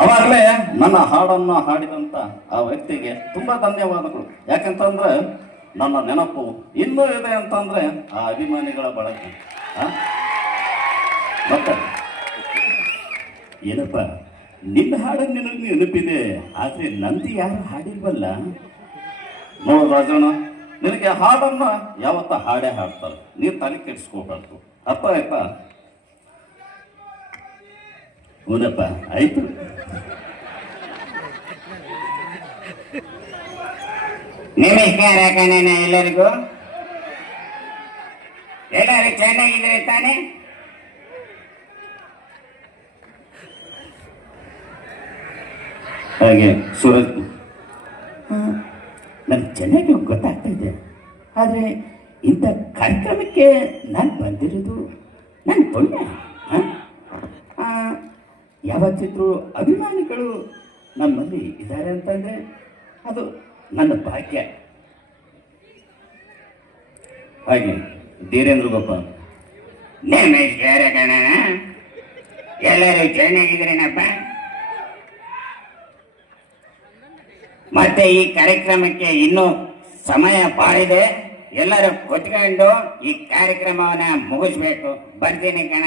ಅವಾಗಲೇ ನನ್ನ ಹಾಡನ್ನು ಹಾಡಿದಂತ ಆ ವ್ಯಕ್ತಿಗೆ ತುಂಬಾ ಧನ್ಯವಾದಗಳು. ಯಾಕಂತಂದ್ರೆ ನನ್ನ ನೆನಪು ಇನ್ನೂ ಇದೆ ಅಂತಂದ್ರೆ ಆ ಅಭಿಮಾನಿಗಳ ಬಳಕೆ. ಮತ್ತೆ ಏನಪ್ಪ, ನಿನ್ನ ಹಾಡು ನಿನಗೆ ನೆನಪಿದೆ, ಆದ್ರೆ ನಂದು ಯಾರು ಹಾಡಿಲ್ವಲ್ಲ. ನೋಡು ರಾಜಣ್ಣ, ನಿನಗೆ ಹಾಡನ್ನ ಯಾವತ್ತ ಹಾಡೇ ಹಾಡ್ತಾರೆ, ನೀರು ತಲೆ ಕೆಡಿಸ್ಕೋಬಾರ್ದು. ಅಪ್ಪ ಆಯ್ತಾ? ಹೌದಪ್ಪ, ಆಯ್ತು. ನಮಸ್ಕಾರ ಕಣ್ಣ ಎಲ್ಲರಿಗೂ. ಎಲ್ಲರೂ ಚೆನ್ನಾಗಿದ್ರೆ ತಾನೆ? ಹಾಗೆ ಸೂರಜ್, ನನಗೆ ಚೆನ್ನಾಗಿ ಗೊತ್ತಾಗ್ತಾ ಇದೆ, ಆದರೆ ಇಂಥ ಕಾರ್ಯಕ್ರಮಕ್ಕೆ ನಾನು ಬಂದಿರೋದು ನನ್ನ ಪುಣ್ಯ. ಯಾವತ್ತಿದ್ರು ಅಭಿಮಾನಿಗಳು ನಮ್ಮಲ್ಲಿ ಇದ್ದಾರೆ ಅಂತಂದರೆ ಅದು ನನ್ನ ಭಾಗ್ಯ. ಹಾಗೆ ಧೀರೇಂದ್ರ ಗೋಪಾಲ್, ನಮಸ್ಕಾರ ಕಣ, ಎಲ್ಲರೂ ಚೆನ್ನಾಗಿದ್ರೇನಪ್ಪ? ಮತ್ತೆ ಈ ಕಾರ್ಯಕ್ರಮಕ್ಕೆ ಇನ್ನೂ ಸಮಯ ಬಾಳಿದೆ, ಎಲ್ಲರೂ ಕೂತ್ಕೊಂಡು ಈ ಕಾರ್ಯಕ್ರಮವನ್ನ ಮುಗಿಸ್ಬೇಕು. ಬರ್ತೀನಿ ಕಣ.